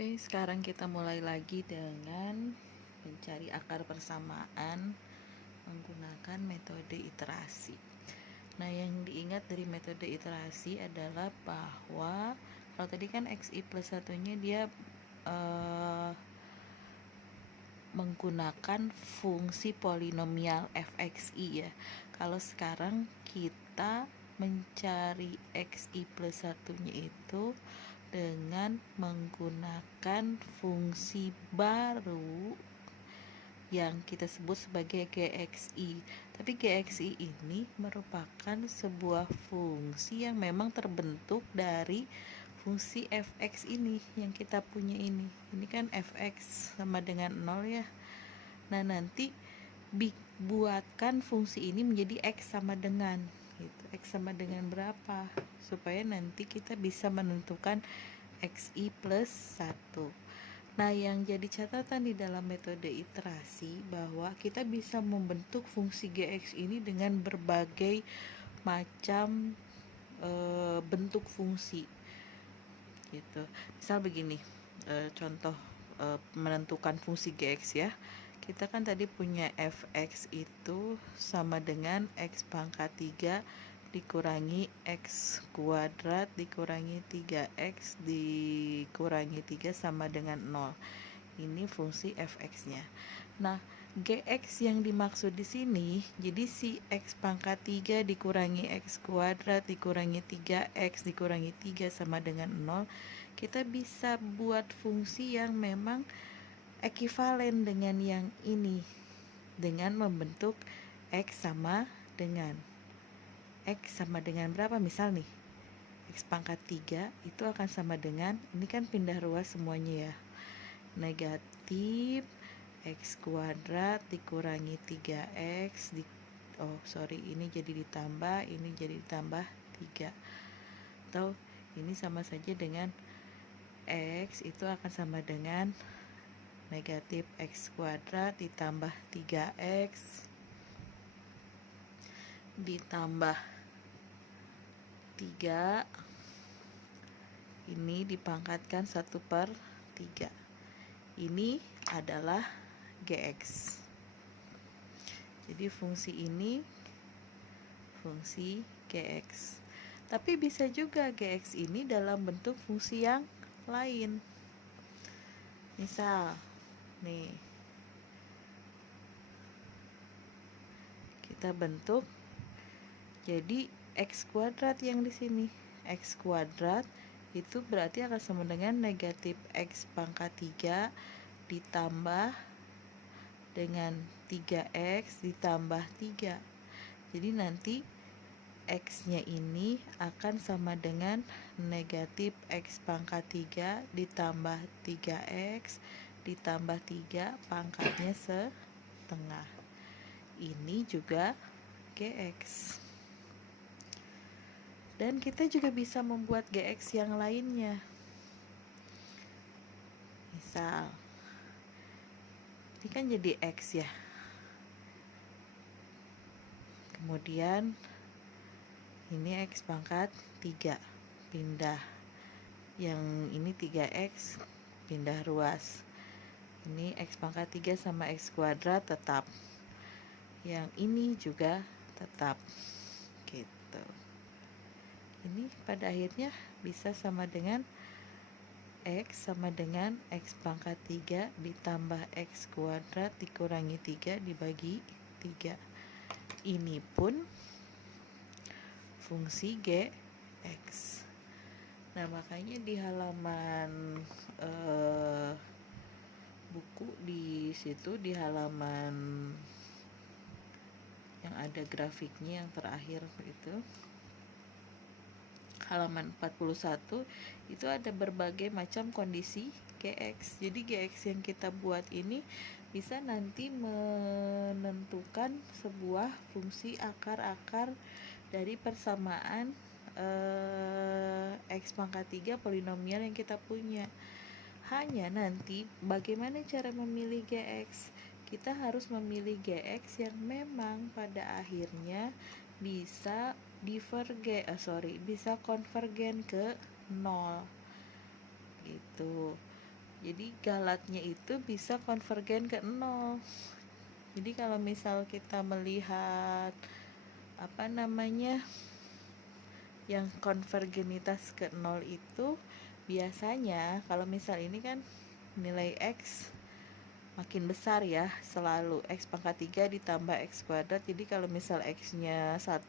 Oke, sekarang kita mulai lagi dengan mencari akar persamaan menggunakan metode iterasi. Nah, yang diingat dari metode iterasi adalah bahwa kalau tadi kan xi plus satunya dia menggunakan fungsi polinomial fxi ya. Kalau sekarang kita mencari xi plus satunya itu dengan menggunakan fungsi baru yang kita sebut sebagai gxi. Tapi gxi ini merupakan sebuah fungsi yang memang terbentuk dari fungsi fx ini yang kita punya ini. Ini kan fx sama dengan 0 ya. Nah, nanti buatkan fungsi ini menjadi x sama dengan gitu. X sama dengan berapa? Supaya nanti kita bisa menentukan xi plus 1. Nah, yang jadi catatan di dalam metode iterasi bahwa kita bisa membentuk fungsi gx ini dengan berbagai macam bentuk fungsi gitu. Misal begini, contoh menentukan fungsi gx ya. Kita kan tadi punya fx itu sama dengan x pangkat 3 dikurangi x kuadrat dikurangi 3x dikurangi 3 sama dengan 0. Ini fungsi fx-nya. Nah, gx yang dimaksud di sini, jadi si x pangkat 3 dikurangi x kuadrat dikurangi 3x dikurangi 3 sama dengan 0, kita bisa buat fungsi yang memang ekivalen dengan yang ini dengan membentuk x sama dengan berapa? Misal nih, x pangkat 3 itu akan sama dengan, ini kan pindah ruas semuanya ya, negatif x kuadrat dikurangi 3x ini jadi ditambah 3, atau ini sama saja dengan x itu akan sama dengan negatif x kuadrat ditambah 3x ditambah 3, ini dipangkatkan 1/3. Ini adalah gx. Jadi fungsi ini fungsi gx. Tapi bisa juga gx ini dalam bentuk fungsi yang lain. Misal nih, kita bentuk jadi x kuadrat yang di sini. X kuadrat itu berarti akan sama dengan negatif x pangkat 3 ditambah dengan 3x ditambah 3. Jadi nanti x-nya ini akan sama dengan negatif x pangkat 3 ditambah 3x ditambah 3 pangkatnya setengah. Ini juga gx. Dan kita juga bisa membuat gx yang lainnya. Misal, ini kan jadi x ya. Kemudian ini x pangkat 3 pindah. Yang ini 3x pindah ruas. Ini x pangkat 3 sama x kuadrat tetap. Yang ini juga tetap. Gitu. Ini pada akhirnya bisa sama dengan x sama dengan x pangkat 3 ditambah x kuadrat dikurangi 3 dibagi 3. Ini pun fungsi gx. Nah, makanya di halaman buku di situ, di halaman yang ada grafiknya yang terakhir itu, halaman 41 itu ada berbagai macam kondisi gx. Jadi gx yang kita buat ini bisa nanti menentukan sebuah fungsi akar-akar dari persamaan x pangkat 3 polinomial yang kita punya. Hanya nanti bagaimana cara memilih gx? Kita harus memilih gx yang memang pada akhirnya bisa bisa konvergen ke 0 gitu. Jadi galatnya itu bisa konvergen ke 0. Jadi kalau misal kita melihat apa namanya yang konvergenitas ke 0 itu, biasanya kalau misal ini kan nilai X makin besar ya, selalu X pangkat 3 ditambah X kuadrat. Jadi kalau misal X nya 1,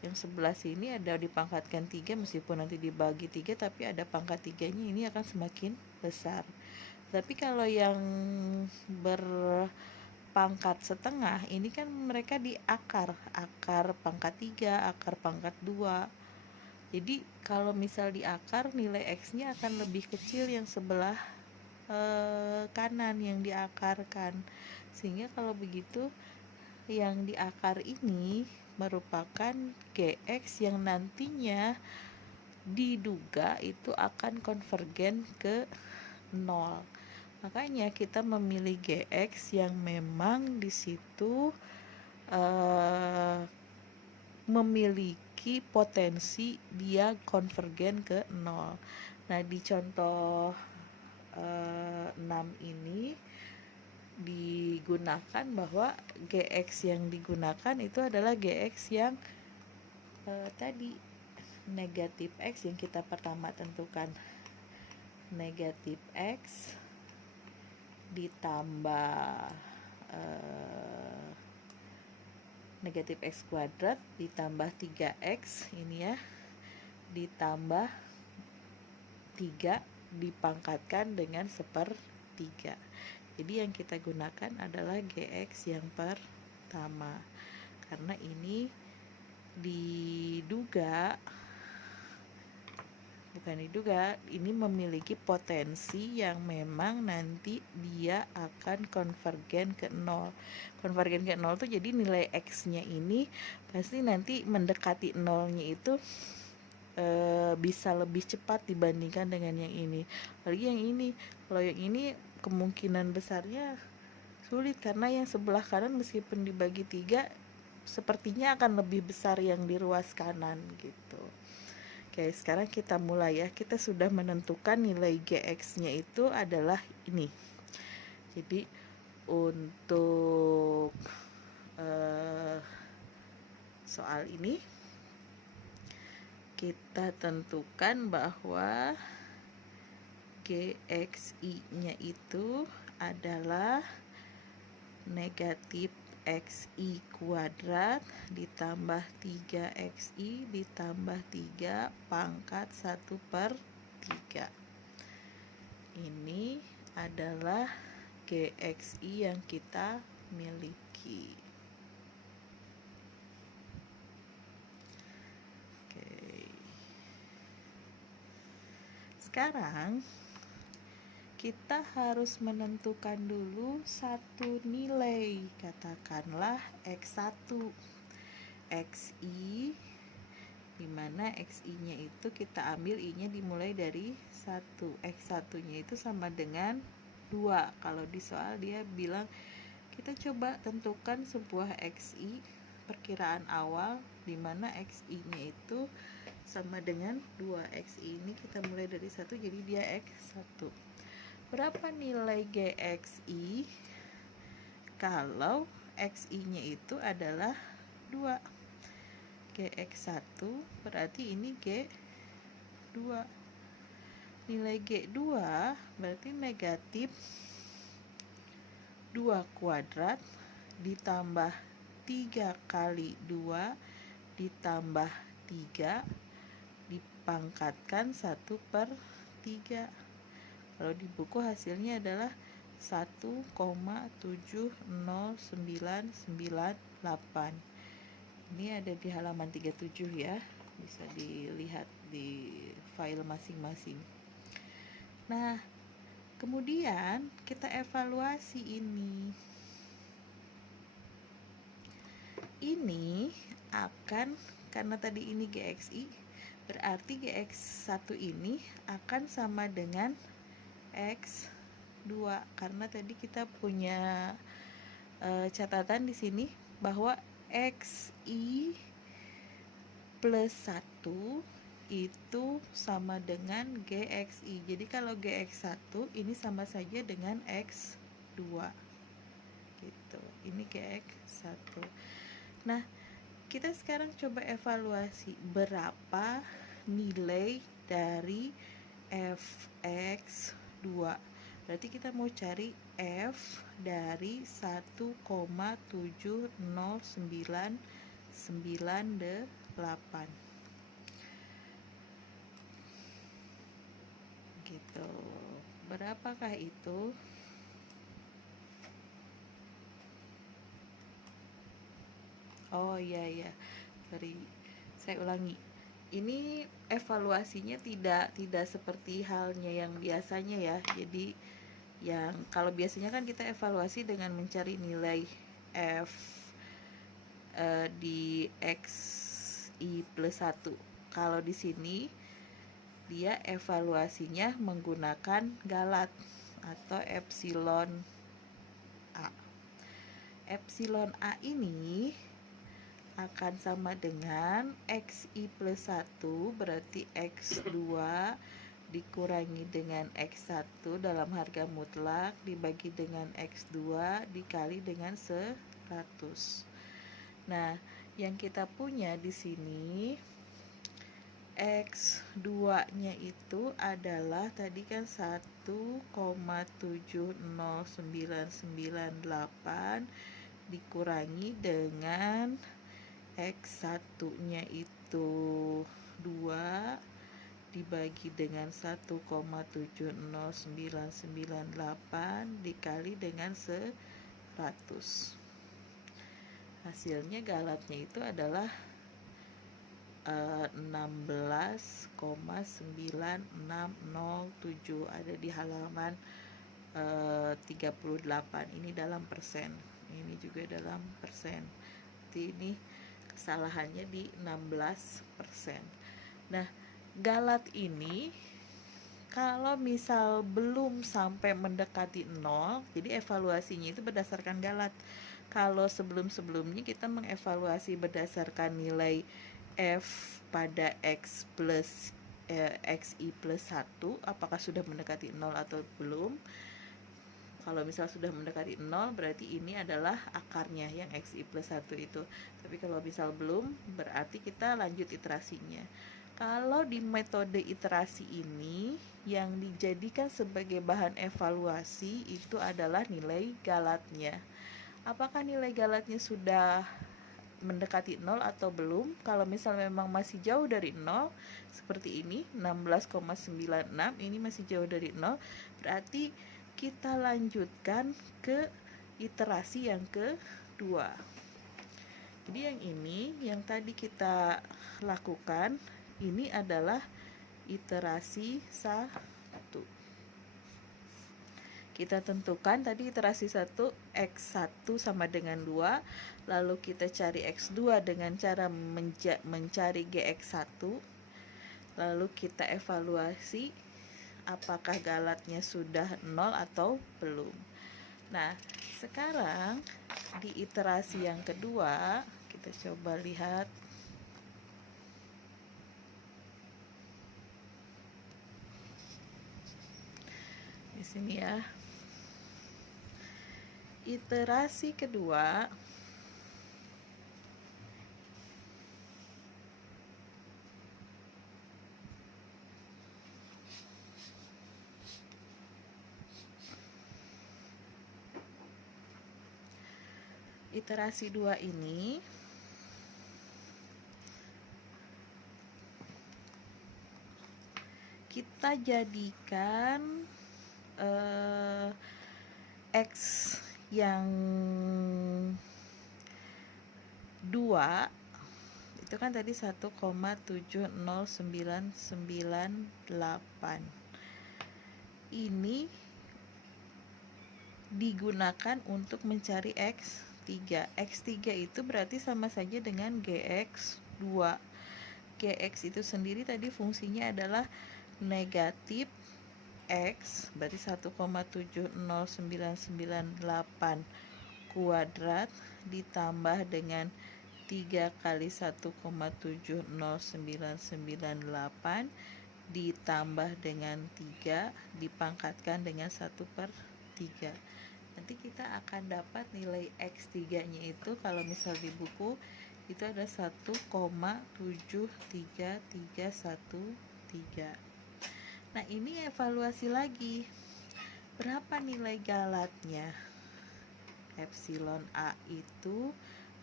yang sebelah sini ada dipangkatkan 3, meskipun nanti dibagi 3 tapi ada pangkat 3 nya, ini akan semakin besar. Tapi kalau yang berpangkat setengah ini kan mereka di akar pangkat 3, akar pangkat 2. Jadi kalau misal di akar, nilai X nya akan lebih kecil yang sebelah kanan yang diakarkan. Sehingga kalau begitu yang di akar ini merupakan GX yang nantinya diduga itu akan konvergen ke 0. Makanya kita memilih GX yang memang di situ memiliki potensi dia konvergen ke 0. Nah, di contoh 6 ini digunakan bahwa GX yang digunakan itu adalah GX yang tadi negatif X yang kita pertama tentukan, negatif X ditambah negatif X kuadrat ditambah 3X ini ya, ditambah 3 dipangkatkan dengan 1/3. Jadi yang kita gunakan adalah GX yang pertama, karena ini ini memiliki potensi yang memang nanti dia akan konvergen ke 0. Konvergen ke 0 tuh jadi nilai X nya ini pasti nanti mendekati 0 nya itu bisa lebih cepat dibandingkan dengan yang ini. Apalagi yang ini, kalau yang ini kemungkinan besarnya sulit, karena yang sebelah kanan meskipun dibagi 3 sepertinya akan lebih besar yang di ruas kanan gitu. Oke, sekarang kita mulai ya. Kita sudah menentukan nilai GX nya itu adalah ini. Jadi untuk soal ini kita tentukan bahwa GXI nya itu adalah negatif XI kuadrat ditambah 3XI ditambah 3 pangkat 1/3. Ini adalah GXI yang kita miliki. Sekarang kita harus menentukan dulu satu nilai, katakanlah X1 XI, dimana XI nya itu kita ambil I nya dimulai dari 1. X1 nya itu sama dengan 2. Kalau di soal dia bilang kita coba tentukan sebuah XI perkiraan awal dimana XI nya itu sama dengan 2. XI ini kita mulai dari 1, jadi dia X1. Berapa nilai GXI kalau XI nya itu adalah 2? GX1 berarti ini G2. Nilai G2 berarti negatif 2 kuadrat ditambah 3 kali 2 ditambah 3 dipangkatkan 1/3. Kalau di buku hasilnya adalah 1,70998. Ini ada di halaman 37 ya, bisa dilihat di file masing-masing. Nah, kemudian kita evaluasi ini. Ini akan, karena tadi ini GXI, berarti GX1 ini akan sama dengan X2, karena tadi kita punya catatan di sini bahwa XI plus 1 itu sama dengan GXI. Jadi kalau GX1 ini sama saja dengan X2 gitu. Ini GX1. Nah, kita sekarang coba evaluasi berapa nilai dari fx2. Berarti kita mau cari f dari 1,70998 gitu. Berapakah itu? Oh iya, sorry, saya ulangi. Ini evaluasinya tidak seperti halnya yang biasanya ya. Jadi yang kalau biasanya kan kita evaluasi dengan mencari nilai f di xi plus 1. Kalau di sini dia evaluasinya menggunakan galat atau epsilon A. Epsilon A ini akan sama dengan xi plus 1, berarti x2 dikurangi dengan x1 dalam harga mutlak dibagi dengan x2 dikali dengan 100. Nah, yang kita punya di sini X2-nya itu adalah tadi kan 1,70998 dikurangi dengan X1-nya itu 2 dibagi dengan 1,70998 dikali dengan 100. Hasilnya galatnya itu adalah 16,967, ada di halaman 38. Ini dalam persen, ini juga dalam persen. Jadi ini kesalahannya di 16%. Nah, galat ini kalau misal belum sampai mendekati 0, jadi evaluasinya itu berdasarkan galat. Kalau sebelum-sebelumnya kita mengevaluasi berdasarkan nilai f pada x plus xi plus 1, apakah sudah mendekati 0 atau belum. Kalau misal sudah mendekati 0, berarti ini adalah akarnya yang xi plus 1 itu. Tapi kalau misal belum, berarti kita lanjut iterasinya. Kalau di metode iterasi ini, yang dijadikan sebagai bahan evaluasi itu adalah nilai galatnya. Apakah nilai galatnya sudah mendekati 0 atau belum? Kalau misal memang masih jauh dari 0, seperti ini 16,96, ini masih jauh dari 0, berarti kita lanjutkan ke iterasi yang kedua. Jadi yang ini, yang tadi kita lakukan, ini adalah iterasi 1. Kita tentukan tadi iterasi 1, X1 sama dengan 2, lalu kita cari X2 dengan cara mencari GX1, lalu kita evaluasi apakah galatnya sudah 0 atau belum. Nah, sekarang di iterasi yang kedua, kita coba lihat. Di sini ya. Iterasi kedua iterasi 2 ini kita jadikan X yang 2 itu kan tadi 1,70998. Ini digunakan untuk mencari X3. X3 itu berarti sama saja dengan GX2. GX itu sendiri tadi fungsinya adalah negatif X, berarti 1,70998 kuadrat ditambah dengan 3 kali 1,70998 ditambah dengan 3 dipangkatkan dengan 1/3. Nanti kita akan dapat nilai X3 nya itu kalau misal di buku itu ada 1,73313. Nah, ini evaluasi lagi, berapa nilai galatnya. Epsilon A itu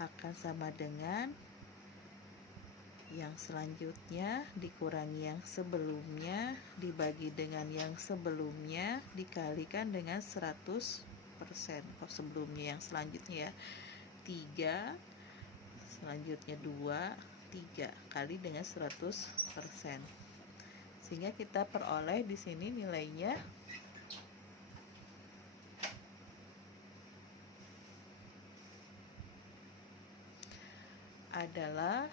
akan sama dengan yang selanjutnya dikurangi yang sebelumnya dibagi dengan yang sebelumnya dikalikan dengan 100%. Kalau sebelumnya yang selanjutnya ya 3, selanjutnya 2, 3 kali dengan 100%. Sehingga kita peroleh di sini nilainya adalah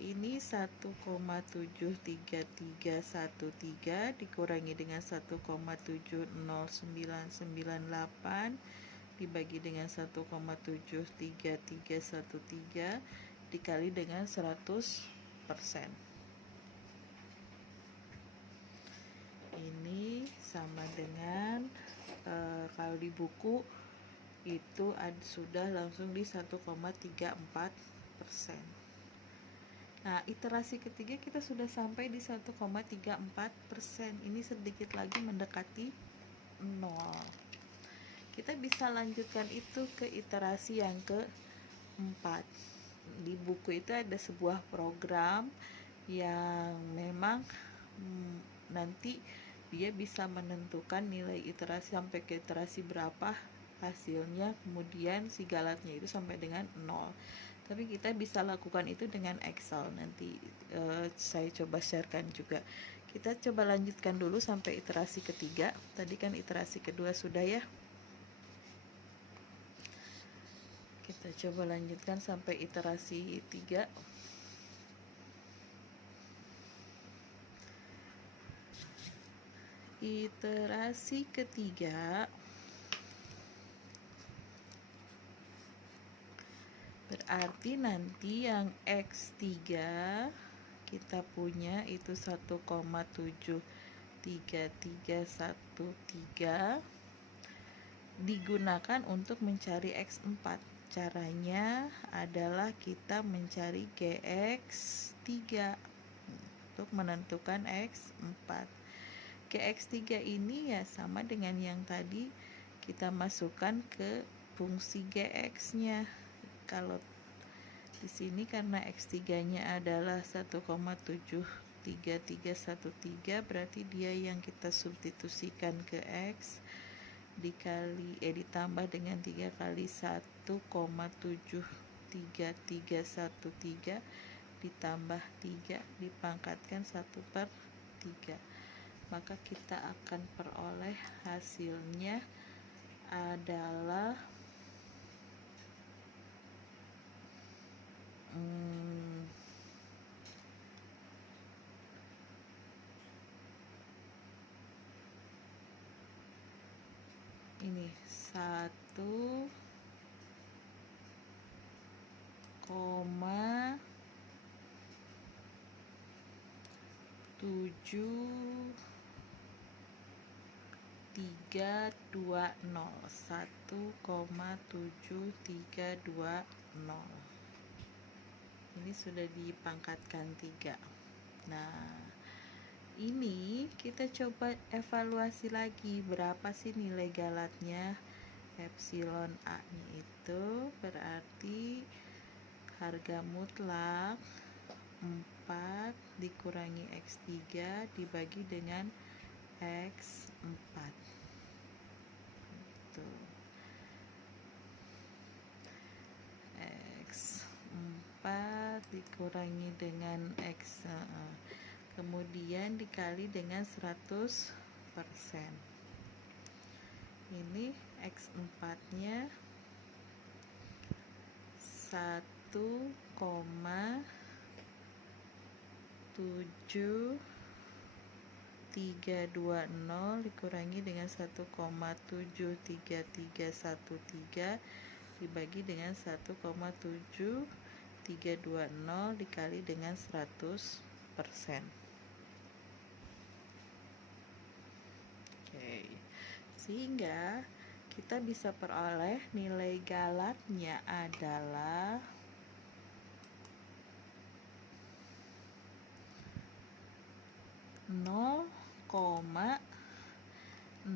ini 1,73313 dikurangi dengan 1,70998 dibagi dengan 1,73313 dikali dengan 100%. Ini sama dengan kalau di buku itu sudah langsung di 1,34%. Nah, iterasi ketiga kita sudah sampai di 1,34%. Ini sedikit lagi mendekati 0. Kita bisa lanjutkan itu ke iterasi yang keempat. Di buku itu ada sebuah program yang memang nanti dia bisa menentukan nilai iterasi sampai ke iterasi berapa hasilnya, kemudian si galatnya itu sampai dengan 0. Tapi kita bisa lakukan itu dengan Excel. Nanti saya coba sharekan juga. Kita coba lanjutkan dulu sampai iterasi ketiga. Tadi kan iterasi kedua sudah ya. Kita coba lanjutkan sampai iterasi 3. Iterasi ketiga berarti nanti yang X3 kita punya itu 1,73313 digunakan untuk mencari X4. Caranya adalah kita mencari GX3 untuk menentukan X4. GX3 ini ya sama dengan yang tadi, kita masukkan ke fungsi GX-nya. Kalau di sini karena X3-nya adalah 1,73313 berarti dia yang kita substitusikan ke X ditambah dengan 3 kali 1,73313 ditambah 3 dipangkatkan 1/3. Maka kita akan peroleh hasilnya adalah ini 1,7320. Ini sudah dipangkatkan 3. Nah, ini kita coba evaluasi lagi berapa sih nilai galatnya. Epsilon A nya itu berarti harga mutlak 4 dikurangi X3 dibagi dengan X4. X4 dikurangi dengan X, kemudian dikali dengan 100%. Ini X4 nya 1,7320 dikurangi dengan 1,73313 dibagi dengan 1,7320 dikali dengan 100%. Oke, sehingga kita bisa peroleh nilai galatnya adalah 0,6066%.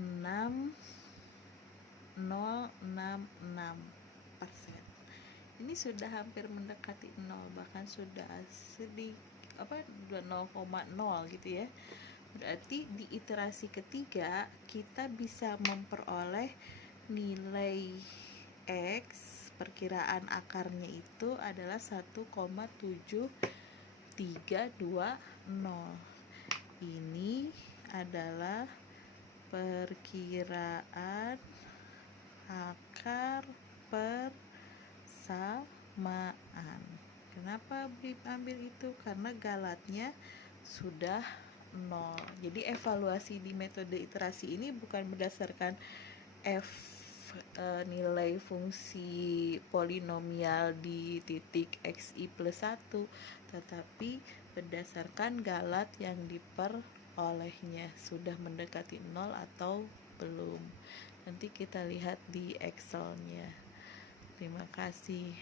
Ini sudah hampir mendekati 0, bahkan sudah sedikit 0,0 gitu ya. Berarti di iterasi ketiga kita bisa memperoleh nilai X, perkiraan akarnya itu adalah 1,7320. Ini adalah perkiraan akar persamaan. Kenapa ambil itu? Karena galatnya sudah 0. Jadi evaluasi di metode iterasi ini bukan berdasarkan nilai fungsi polinomial di titik xi plus 1, tetapi berdasarkan galat yang diperolehnya sudah mendekati 0 atau belum. Nanti kita lihat di Excelnya. Terima kasih.